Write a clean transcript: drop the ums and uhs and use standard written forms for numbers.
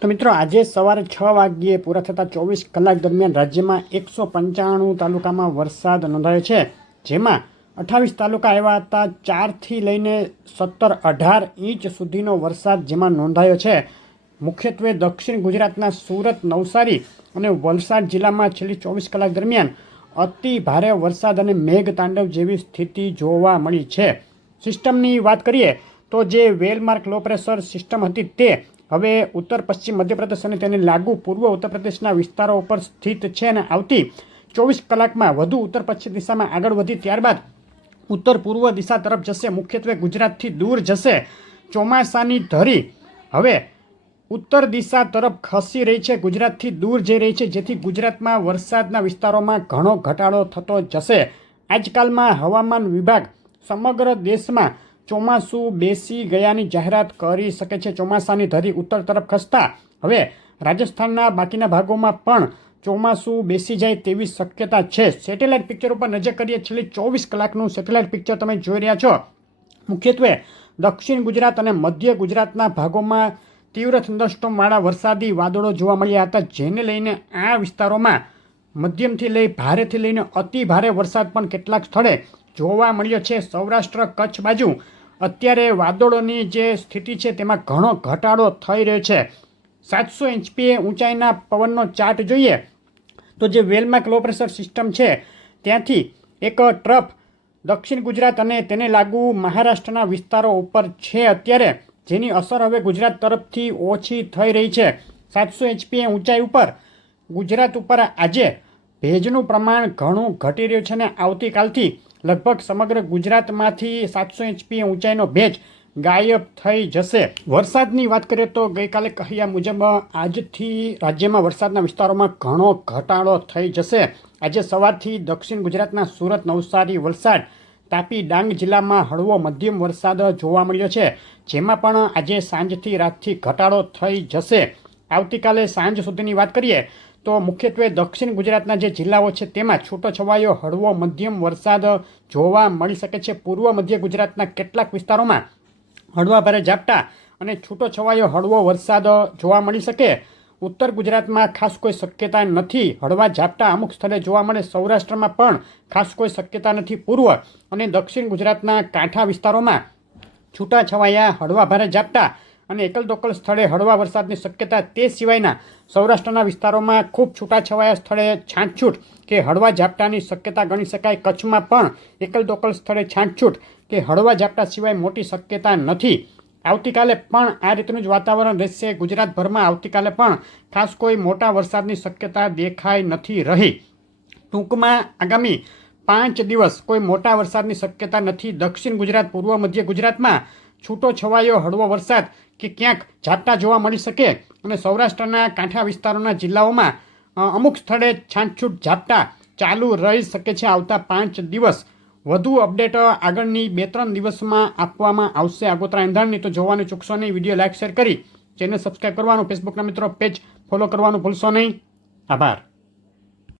તો મિત્રો આજે સવારે 6 વાગ્યે પૂરા થતા 24 કલાક દરમિયાન રાજ્યમાં 195 તાલુકામાં વરસાદ નોંધાયો છે, જેમાં 28 તાલુકા એવા હતા 4થી લઈને 17-18 ઇંચ સુધીનો વરસાદ જેમાં નોંધાયો છે. મુખ્યત્વે દક્ષિણ ગુજરાતના સુરત, નવસારી અને વલસાડ જિલ્લામાં છેલ્લી 24 કલાક દરમિયાન અતિ ભારે વરસાદ અને મેઘતાંડવ જેવી સ્થિતિ જોવા મળી છે. સિસ્ટમની વાત કરીએ તો જે વેલમાર્ક લો પ્રેશર સિસ્ટમ હતી તે હવે ઉત્તર પશ્ચિમ મધ્યપ્રદેશ અને તેને લાગુ પૂર્વ ઉત્તર પ્રદેશના વિસ્તારો ઉપર સ્થિત છે અને આવતી 24 કલાકમાં વધુ ઉત્તર પશ્ચિમ દિશામાં આગળ વધી ત્યારબાદ ઉત્તર પૂર્વ દિશા તરફ જશે. મુખ્યત્વે ગુજરાતથી દૂર જશે. ચોમાસાની ધરી હવે ઉત્તર દિશા તરફ ખસી રહી છે, ગુજરાતથી દૂર જઈ રહી છે, જેથી ગુજરાતમાં વરસાદના વિસ્તારોમાં ઘણો ઘટાડો થતો જશે. આજકાલમાં હવામાન વિભાગ સમગ્ર દેશમાં ચોમાસું બેસી ગયાની જાહેરાત કરી શકે છે. ચોમાસાની ધરી ઉત્તર તરફ ખસતા હવે રાજસ્થાનના બાકીના ભાગોમાં પણ ચોમાસું બેસી જાય તેવી શક્યતા છે. સેટેલાઇટ પિક્ચર ઉપર નજર કરીએ. છેલ્લી 24 કલાકનું સેટેલાઇટ પિક્ચર તમે જોઈ રહ્યા છો. મુખ્યત્વે દક્ષિણ ગુજરાત અને મધ્ય ગુજરાતના ભાગોમાં તીવ્ર થંડરસ્ટોમવાળા વરસાદી વાદળો જોવા મળ્યા હતા, જેને લઈને આ વિસ્તારોમાં મધ્યમથી લઈ ભારેથી લઈને અતિ ભારે વરસાદ પણ કેટલાક સ્થળે જોવા મળ્યો છે. સૌરાષ્ટ્ર, કચ્છ બાજુ અત્યારે વાદળોની જે સ્થિતિ છે તેમાં ઘણો ઘટાડો થઈ રહ્યો છે. 700 એચપીએ ઊંચાઈના પવનનો ચાર્ટ જોઈએ તો જે વેલમાર્ક લો પ્રેશર સિસ્ટમ છે ત્યાંથી એક ટ્રફ દક્ષિણ ગુજરાત અને તેને લાગુ મહારાષ્ટ્રના વિસ્તારો ઉપર છે અત્યારે, જેની અસર હવે ગુજરાત તરફથી ઓછી થઈ રહી છે. 700 એચપીએ ઊંચાઈ ઉપર ગુજરાત ઉપર આજે ભેજનું પ્રમાણ ઘણું ઘટી રહ્યું છે અને આવતીકાલથી લગભગ સમગ્ર ગુજરાતમાંથી 700 એચપીએ ઊંચાઈનો ભેજ ગાયબ થઈ જશે. વરસાદની વાત કરીએ તો ગઈકાલે કહ્યા મુજબ આજથી રાજ્યમાં વરસાદના વિસ્તારોમાં ઘણો ઘટાડો થઈ જશે. આજે સવારથી દક્ષિણ ગુજરાતના સુરત, નવસારી, વલસાડ, તાપી, ડાંગ જિલ્લામાં હળવો મધ્યમ વરસાદ જોવા મળ્યો છે, જેમાં પણ આજે સાંજથી રાતથી ઘટાડો થઈ જશે. આવતીકાલે સાંજ સુધીની વાત કરીએ તો મુખ્યત્વે દક્ષિણ ગુજરાતના જે જિલ્લાઓ છે તેમાં છૂટોછવાયો હળવો મધ્યમ વરસાદ જોવા મળી શકે છે. પૂર્વ મધ્ય ગુજરાતના કેટલાક વિસ્તારોમાં હળવા ભારે ઝાપટા અને છૂટોછવાયો હળવો વરસાદ જોવા મળી શકે. ઉત્તર ગુજરાતમાં ખાસ કોઈ શક્યતા નથી. હળવા ઝાપટા અમુક સ્થળે જોવા મળે. સૌરાષ્ટ્રમાં પણ ખાસ કોઈ શક્યતા નથી. પૂર્વ અને દક્ષિણ ગુજરાતના કાંઠા વિસ્તારોમાં છૂટાછવાયા હળવા ભારે ઝાપટા અને એકલ દોકલ સ્થળે હળવા વરસાદની શક્યતા. તે સિવાયના સૌરાષ્ટ્રના વિસ્તારોમાં ખૂબ છૂટાછવાયા સ્થળે છાંટછૂટ કે હળવા ઝાપટાની શક્યતા ગણી શકાય. કચ્છમાં પણ એકલ દોકલ સ્થળે છાંટછૂટ કે હળવા ઝાપટા સિવાય મોટી શક્યતા નથી. આવતીકાલે પણ આ રીતનું જ વાતાવરણ રહેશે. ગુજરાતભરમાં આવતીકાલે પણ ખાસ કોઈ મોટા વરસાદની શક્યતા દેખાઈ નથી રહી. ટૂંકમાં આગામી 5 દિવસ કોઈ મોટા વરસાદની શક્યતા નથી. દક્ષિણ ગુજરાત, પૂર્વ મધ્ય ગુજરાતમાં છૂટો છવાયો હળવો વરસાદ કે ક્યાંક ઝાપટા જોવા મળી શકે અને સૌરાષ્ટ્રના કાંઠા વિસ્તારોના જિલ્લાઓમાં અમુક સ્થળે છાંટછૂટ ઝાપટા ચાલુ રહી શકે છે આવતા 5 દિવસ. વધુ અપડેટ આગળની 2-3 દિવસમાં આપવામાં આવશે. આગોતરા એંધાણની તો જોવાનું ચૂકશો નહીં. વિડીયો લાઇક, શેર કરી ચેનલ સબસ્ક્રાઈબ કરવાનું, ફેસબુકના મિત્રો પેજ ફોલો કરવાનું ભૂલશો નહીં. આભાર.